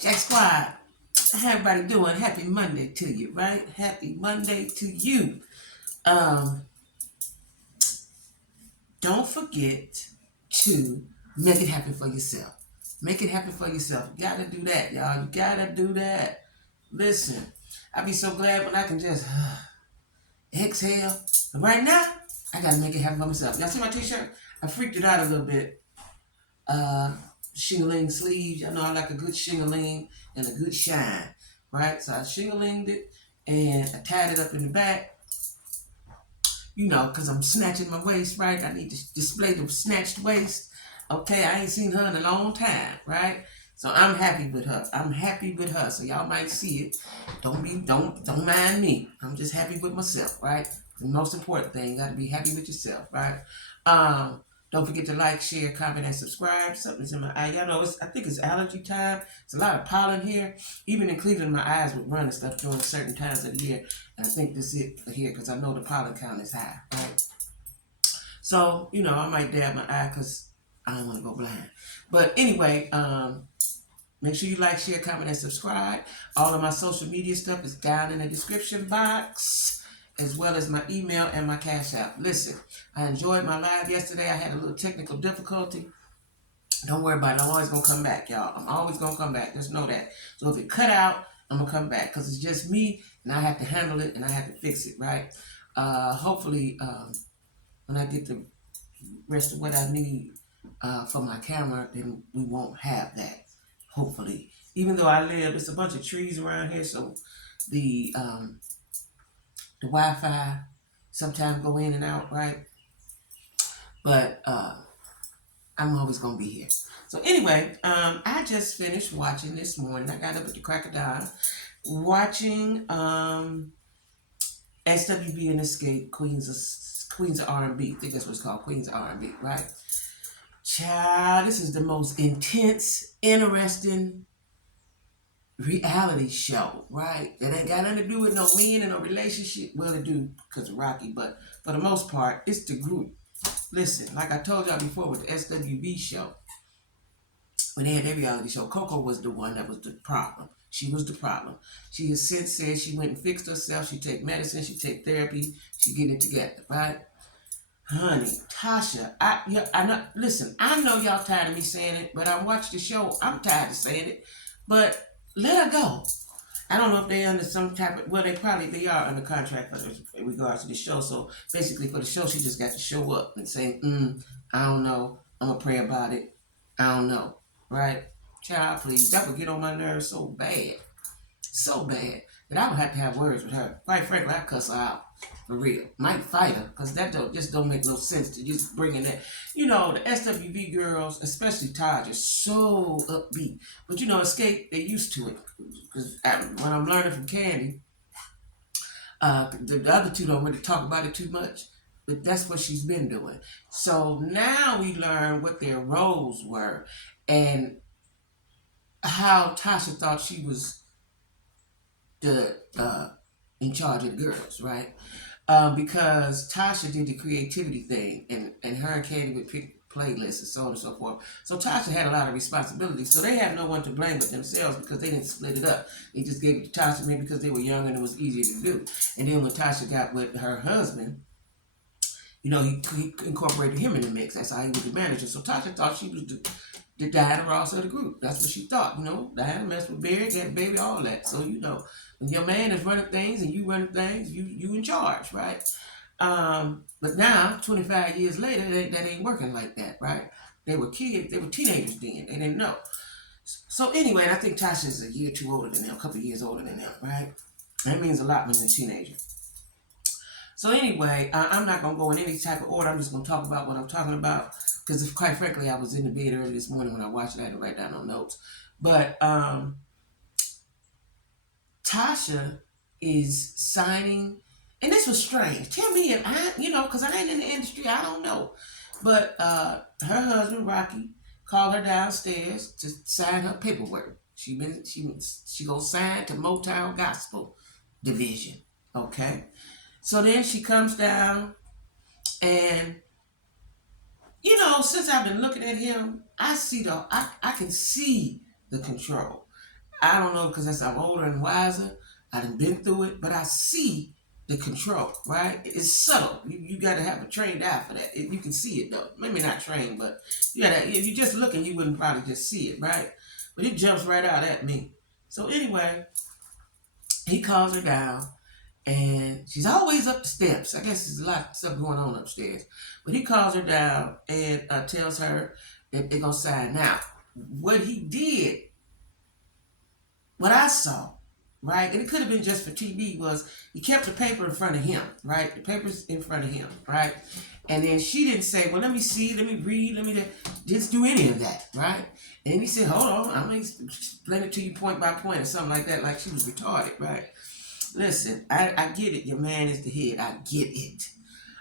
Jack Squad, how everybody doing? Happy Monday to you, right? Happy Monday to you. Um, don't forget to make it happen for yourself. Make it happen for yourself. You gotta do that, y'all. You gotta do that. Listen, I be so glad when I can just exhale. But right now, I gotta make it happen for myself. Y'all see my t-shirt? I freaked it out a little bit. Uh, Shingling sleeves. I know I like a good shingling and a good shine, right? So I shinglinged it and I tied it up in the back, because I'm snatching my waist, right? I need to display the snatched waist. Okay, I ain't seen her in a long time, right? So I'm happy with her. I'm happy with her. So y'all might see it. Don't mind me. I'm just happy with myself, right? The most important thing, you gotta be happy with yourself, right? Um, don't forget to like, share, comment, and subscribe. Something's in my eye. Y'all know I think it's allergy time. It's a lot of pollen here. Even in Cleveland, my eyes would run and stuff during certain times of the year. And I think this is it for here because I know the pollen count is high, right? So, I might dab my eye because I don't want to go blind. But anyway, make sure you like, share, comment, and subscribe. All of my social media stuff is down in the description box, as well as my email and my cash app. Listen, I enjoyed my live yesterday. I had a little technical difficulty. Don't worry about it. I'm always going to come back, y'all. I'm always going to come back. Just know that. So if it cut out, I'm going to come back because it's just me and I have to handle it and I have to fix it, right? Hopefully, when I get the rest of what I need for my camera, then we won't have that. Hopefully. Even though it's a bunch of trees around here, so the Wi-Fi sometimes go in and out, right? But I'm always gonna be here. So anyway, I just finished watching this morning. I got up at the crack of dawn, watching SWB and Xscape, Queens of R&B. I think that's what it's called, Queens of R&B, right? Child, this is the most intense, interesting reality show, right? That ain't got nothing to do with no men and no relationship. Well, it do because of Rocky, but for the most part, it's the group. Listen, like I told y'all before with the SWB show, when they had their reality show, Coco was the one that was the problem. She was the problem. She has since said she went and fixed herself. She take medicine. She take therapy. She get it together, right? Honey, Tasha, I know. Listen, I know y'all tired of me saying it, but I watched the show. I'm tired of saying it, but let her go. I don't know if they under some type of, well, they are under contract in regards to the show. So basically for the show, she just got to show up and say, I don't know. I'm going to pray about it. I don't know. Right? Child, please. That would get on my nerves so bad. So bad that I would have to have words with her. Quite frankly, I'd cuss her out. For real. Might fight her. Because that just don't make no sense to just bring in that. The SWV girls, especially Taj, are so upbeat. But Xscape, they used to it. Because when I'm learning from Candy, the other two don't really talk about it too much. But that's what she's been doing. So now we learn what their roles were. And how Tasha thought she was the in charge of the girls, right? Because Tasha did the creativity thing, and her and Candy would pick playlists and so on and so forth. So Tasha had a lot of responsibility. So they have no one to blame but themselves because they didn't split it up. They just gave it to Tasha maybe because they were young and it was easier to do. And then when Tasha got with her husband, he incorporated him in the mix. That's how he was the manager. So Tasha thought she was the Diana Ross of the group. That's what she thought. Diana messed with Barry, got baby, all that. So when your man is running things and you running things, you in charge, right? But now, 25 years later, that ain't working like that, right? They were kids, they were teenagers then, they didn't know. So anyway, I think Tasha's a year or two older than them, a couple of years older than them, right? That means a lot when you're a teenager. So anyway, I'm not going to go in any type of order. I'm just going to talk about what I'm talking about. Because quite frankly, I was in the bed early this morning when I watched it. I had to write down no notes. But Tasha is signing, and this was strange. Tell me if because I ain't in the industry, I don't know. But her husband, Rocky, called her downstairs to sign her paperwork. She gonna sign to Motown Gospel Division. Okay. So then she comes down and since I've been looking at him, I can see the control. I don't know because as I'm older and wiser, I done been through it, but I see the control, right? It's subtle. You got to have a trained eye for that. You can see it though. Maybe not trained, but you got to. If you just looking, you wouldn't probably just see it, right? But it jumps right out at me. So anyway, he calls her down, and she's always up the steps. I guess there's a lot of stuff going on upstairs. But he calls her down and tells her that they're gonna sign. Now, what he did, what I saw, right, and it could have been just for TV, was he kept the paper in front of him, right? The paper's in front of him, right? And then she didn't say, well, let me see, let me read, just do any of that, right? And he said, hold on, I'm going to explain it to you point by point or something like that, like she was retarded, right? Listen, I get it. Your man is the head. I get it.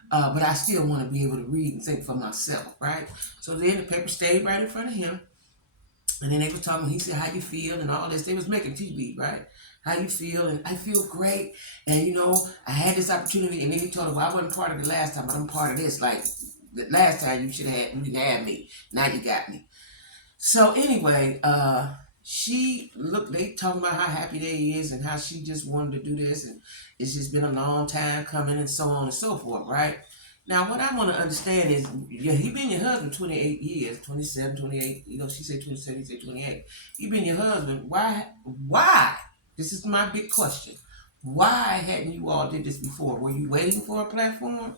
But I still want to be able to read and think for myself, right? So then the paper stayed right in front of him. And then they were talking, he said, how you feel and all this. They was making TV, right? How you feel? And I feel great. And, you know, I had this opportunity. And then he told her, well, I wasn't part of the last time, but I'm part of this. Like, the last time you didn't have me. Now you got me. So anyway, they talking about how happy they is and how she just wanted to do this. And it's just been a long time coming and so on and so forth, right? Now, what I want to understand is, yeah, he been your husband 28 years, 27, 28. You know, she said 27, he said 28. He been your husband. Why? This is my big question. Why hadn't you all did this before? Were you waiting for a platform?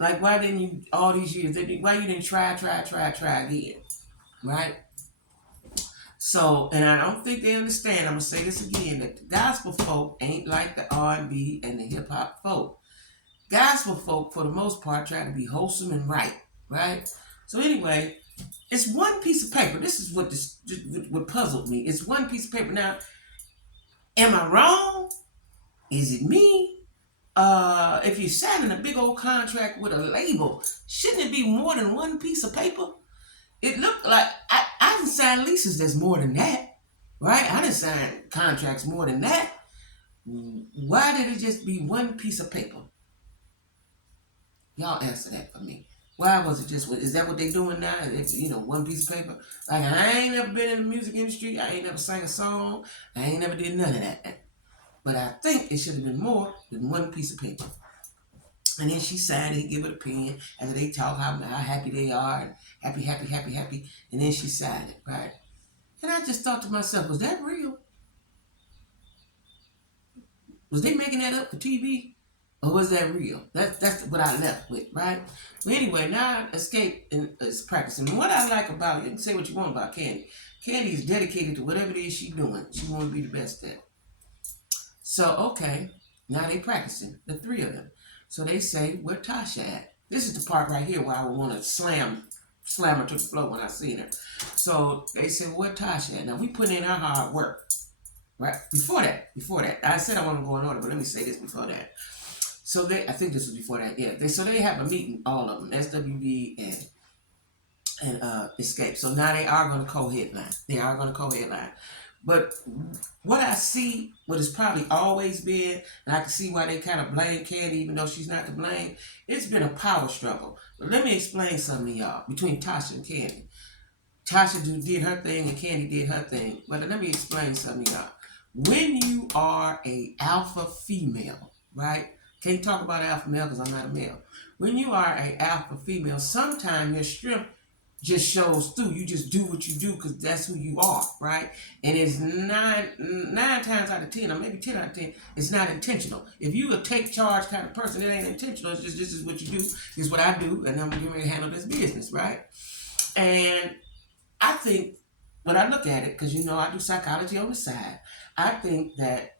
Like, why didn't you, all these years, why you didn't try again, right? So, and I don't think they understand, I'm going to say this again, that the gospel folk ain't like the R&B and the hip-hop folk. Gospel folk, for the most part, try to be wholesome and right? So anyway, it's one piece of paper. This is what puzzled me. It's one piece of paper. Now, am I wrong? Is it me? If you're signing a big old contract with a label, shouldn't it be more than one piece of paper? It looked like I didn't sign leases that's more than that, right? I didn't sign contracts more than that. Why did it just be one piece of paper? Y'all answer that for me. Why was it just, is that what they doing now? It's, one piece of paper? Like, I ain't never been in the music industry. I ain't never sang a song. I ain't never did none of that. But I think it should have been more than one piece of paper. And then she signed it, give it a pen, after they talk how happy they are, and happy, and then she signed it, right? And I just thought to myself, was that real? Was they making that up for TV? Or was that real? That's what I left with, right? But anyway, now Xscape is practicing. And what I like about it, you can say what you want about Candy. Candy is dedicated to whatever it is she's doing. She want to be the best at it. So, okay, now they practicing, the three of them. So they say, where Tasha at? This is the part right here where I would want to slam her to the floor when I see her. So they said, where Tasha at? Now we put in our hard work, right? Before that, I said I want to go in order, but let me say this before that. So I think this was before that, yeah. They have a meeting, all of them, SWB and Xscape. So now they are going to co-headline. But what I see, what has probably always been, and I can see why they kind of blame Candy, even though she's not to blame, it's been a power struggle. But let me explain something to y'all between Tasha and Candy. Tasha did her thing and Candy did her thing. But let me explain something to y'all. When you are a alpha female, right? Can't talk about alpha male because I'm not a male. When you are a alpha female, sometimes your strength just shows through. You just do what you do because that's who you are, right? And it's nine times out of 10, or maybe 10 out of 10, it's not intentional. If you a take charge kind of person, it ain't intentional. It's just, this is what you do, this is what I do, and I'm going to handle this business, right? And I think, when I look at it, because I do psychology on the side, I think that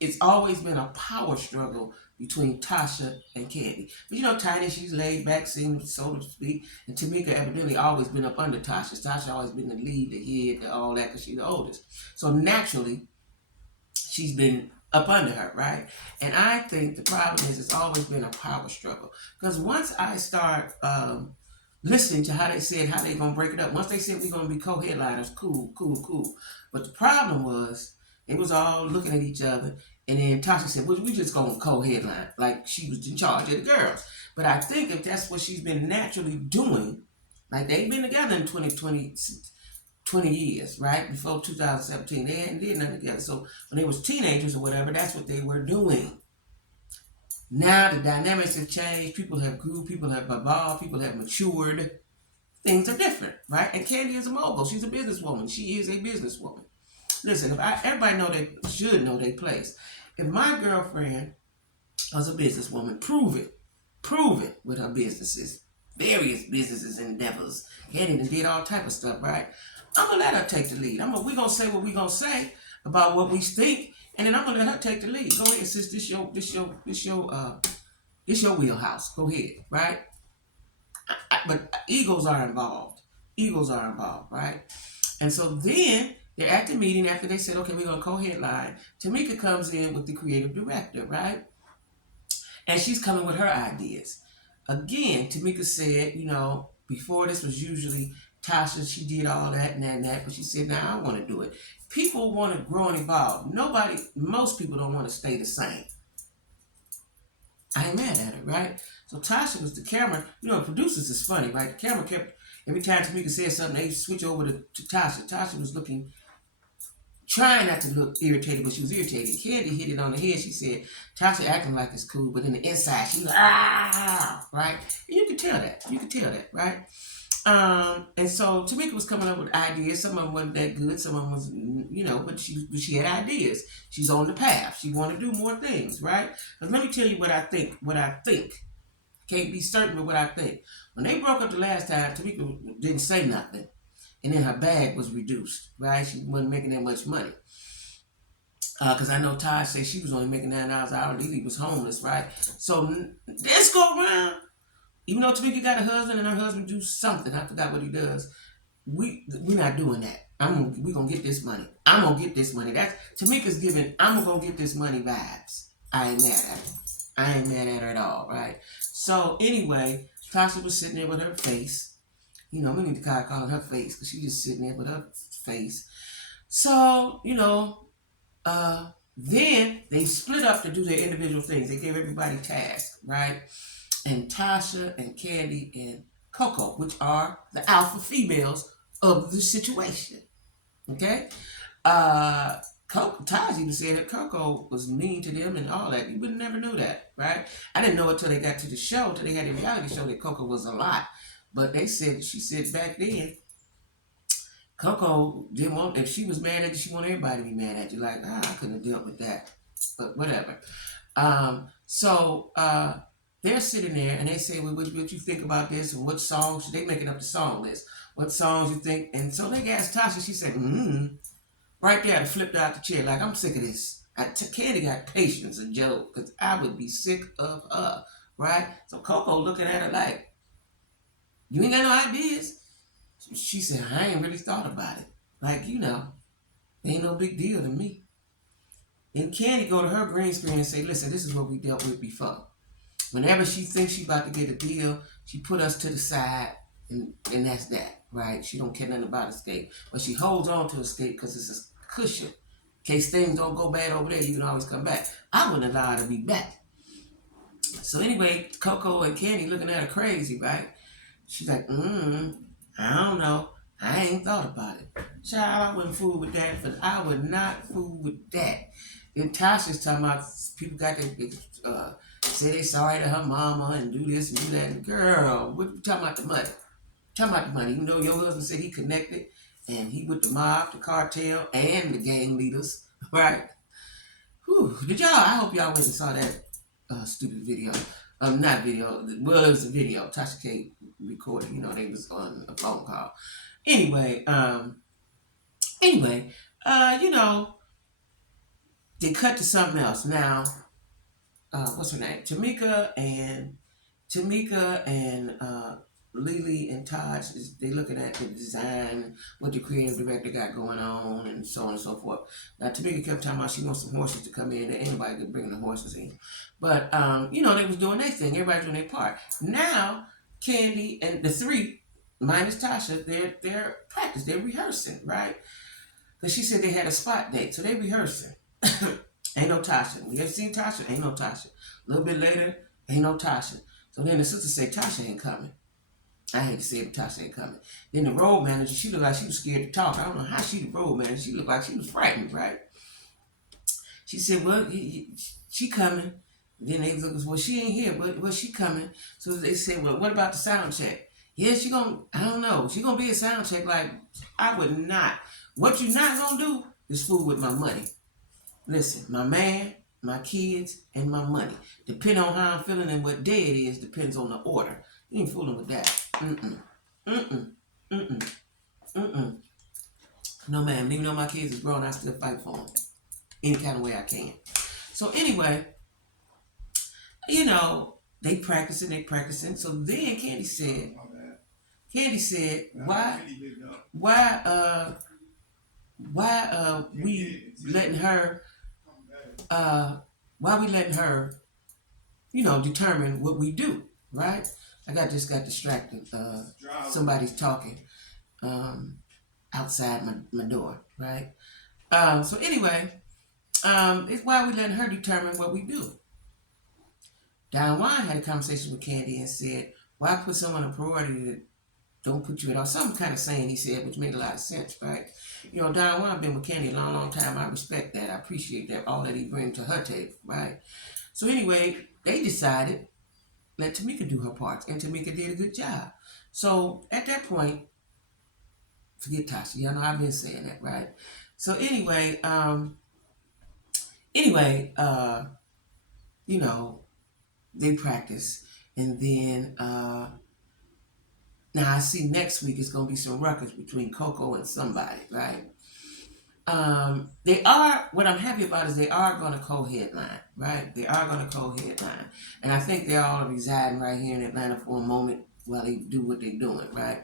it's always been a power struggle between Tasha and Candy. But Tiny, she's laid back, so to speak, and Tamika evidently always been up under Tasha. Tasha always been the lead, the head, all that, because she's the oldest. So naturally, she's been up under her, right? And I think the problem is it's always been a power struggle. Because once I start listening to how they said how they going to break it up, once they said we're going to be co-headliners, cool. But the problem was, they was all looking at each other, and then Tasha said, well, we just going to co-headline, like she was in charge of the girls. But I think if that's what she's been naturally doing, like they've been together in 2020, 20 years, right? Before 2017. They hadn't did nothing together. So when they was teenagers or whatever, that's what they were doing. Now the dynamics have changed. People have grew. People have evolved. People have matured. Things are different, right? And Candy is a mogul. She's a businesswoman. She is a businesswoman. Listen, everybody know they should know their place. If my girlfriend was a businesswoman, prove it. Prove it with her businesses. Various businesses endeavors. Candy did all type of stuff, right? I'm gonna let her take the lead. We gonna say what we gonna say about what we think, and then I'm gonna let her take the lead. Go ahead, sis. This your wheelhouse. Go ahead, right? But egos are involved. Egos are involved, right? And so then they're at the meeting after they said, okay, we're gonna co-headline. Tamika comes in with the creative director, right? And she's coming with her ideas. Again, Tamika said, before this was usually Tasha, she did all that and that, but she said, now I want to do it. People want to grow and evolve. Most people don't want to stay the same. I ain't mad at it, right? So Tasha was the camera. Producers is funny, right? The camera kept, every time Tamika said something, they switch over to Tasha. Tasha was trying not to look irritated, but she was irritated. Candy hit it on the head. She said, Tasha acting like it's cool, but in the inside, she was right? And you can tell that, right? And so Tamika was coming up with ideas. Some of them wasn't that good. Some of them was, but she had ideas. She's on the path. She want to do more things, right? But let me tell you what I think. Can't be certain, but what I think. When they broke up the last time, Tamika didn't say nothing. And then her bag was reduced, right? She wasn't making that much money. Because I know Todd said she was only making $9 an hour. Lily was homeless, right? So this go around, even though Tamika got a husband and her husband do something, I forgot what he does, we're not doing that. We gonna get this money. I'm gonna get this money. That's Tamika's giving, I'm gonna get this money vibes. I ain't mad at her at all, right? So anyway, Tasha was sitting there with her face. We need to call it her face because she's just sitting there with her face. So, then they split up to do their individual things. They gave everybody tasks, right? And Tasha and Candy and Coco, which are the alpha females of the situation, okay? Taj even said that Coco was mean to them and all that. You would never know that, right? I didn't know it till they got to the show, till they had a reality show, that Coco was a lot. But she said back then, Coco didn't want, if she was mad at you, she wanted everybody to be mad at you. Like, I couldn't have dealt with that. But whatever. So they're sitting there and they say, well, what you think about this and what songs? They making up the song list. What songs you think? And so they asked Tasha, she said, right there, I flipped out the chair. Like, I'm sick of this. Candy got patience, a joke, because I would be sick of her, right? So Coco looking at her like, you ain't got no ideas? She said, I ain't really thought about it. Like, ain't no big deal to me. And Candy go to her green screen and say, listen, this is what we dealt with before. Whenever she thinks she about to get a deal, she put us to the side, and that's that, right? She don't care nothing about Xscape. But she holds on to Xscape because it's a cushion. In case things don't go bad over there, you can always come back. I wouldn't allow her to be back. So anyway, Coco and Candy looking at her crazy, right? She's like, I don't know. I ain't thought about it. Child, I wouldn't fool with that, but I would not fool with that. And Tasha's talking about people got to say they sorry to her mama and do this and do that. And girl, what you talking about the money? Talking about the money. Even though your husband said he connected and he with the mob, the cartel, and the gang leaders, right? Whew. I hope y'all went and saw that stupid video. Not video. Well, it was a video. Tasha K recorded. They was on a phone call. Anyway, they cut to something else. Now, what's her name? Tamika and Lily and Todd, they looking at the design, what the creative director got going on, and so on and so forth. Now, Tamika kept talking about she wants some horses to come in, and anybody could bring the horses in. But, they was doing their thing. Everybody doing their part. Now, Candy and the three, minus Tasha, they're practice. They're rehearsing, right? Because she said they had a spot date, so they're rehearsing. Ain't no Tasha. We ever seen Tasha? Ain't no Tasha. A little bit later, ain't no Tasha. So then the sister said, Tasha ain't coming. I hate to say it, Tasha ain't coming. Then the road manager, she looked like she was scared to talk. I don't know how she the road manager. She looked like she was frightened, right? She said, well, she coming. Then they look, well, she ain't here, but she coming. So they said, well, what about the sound check? Yeah, she gonna, I don't know. She gonna be a sound check. Like, I would not. What you not gonna do is fool with my money. Listen, my man, my kids, and my money. Depending on how I'm feeling and what day it is, depends on the order. You ain't fooling with that. Mm-mm. Mm-mm. Mm-mm. Mm-mm. No, ma'am. Even though my kids is grown, I still fight for them. Any kind of way I can. So anyway, you know, they practicing. So then Candy said, why we letting her why we letting her, you know, determine what we do, right? Just got distracted. Somebody's talking outside my door, right? So anyway, it's why we letting her determine what we do. Don Juan had a conversation with Candy and said, why put someone a priority that don't put you at all? Some kind of saying he said, which made a lot of sense, right? You know, Don Juan been with Candy a long, long time. I respect that. I appreciate that, all that he brings to her table, right? So anyway, they decided let Tamika do her parts, and Tamika did a good job. So at that point, forget Tasha. Y'all know I've been saying that, right? So anyway, you know, they practice, and then now I see next week it's gonna be some ruckus between Coco and somebody, right? They are, what I'm happy about is they are gonna co-headline, right? They are gonna co-headline. And I think they're all residing right here in Atlanta for a moment while they do what they're doing, right?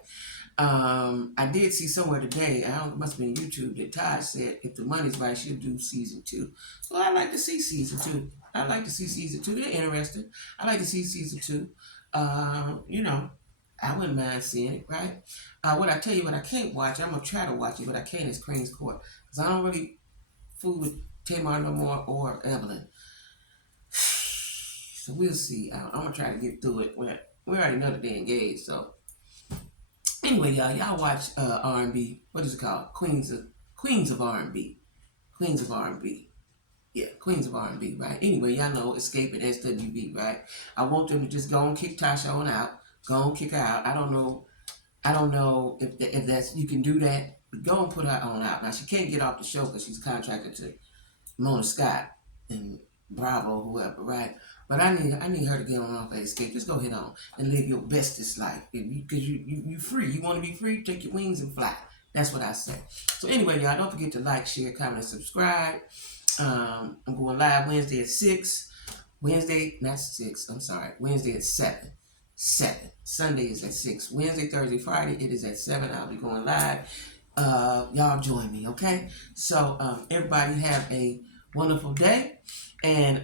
I did see somewhere today, it must have been YouTube, that Todd said if the money's right, she'll do season 2. So I like to see season 2. I like to see season 2. They're interesting. I like to see season 2. You know, I wouldn't mind seeing it, right? What I tell you, what I can't watch, I'm gonna try to watch it, but I can't, is Queen's Court. Because I don't really fool with Tamar no more or Evelyn. So we'll see. I'm gonna try to get through it. We already know that they're engaged, so anyway, y'all watch R&B. What is it called? Queens of R&B. Queens of R&B. Yeah, Queens of R&B, right? Anyway, y'all know Xscape and SWB, right? I want them to just go and kick Tasha on out. Go and kick her out. I don't know if that's, you can do that. But go and put her on out. Now she can't get off the show because she's contracted to Mona Scott and Bravo, whoever, right? But I need her to get on off of Xscape. Just go ahead on and live your bestest life. Because you free. You want to be free? Take your wings and fly. That's what I say. So anyway, y'all, don't forget to like, share, comment, and subscribe. I'm going live Wednesday at 6. Wednesday at 7. 7. Sunday is at 6. Wednesday, Thursday, Friday, it is at 7. I'll be going live. Y'all join me, okay? So everybody have a wonderful day. And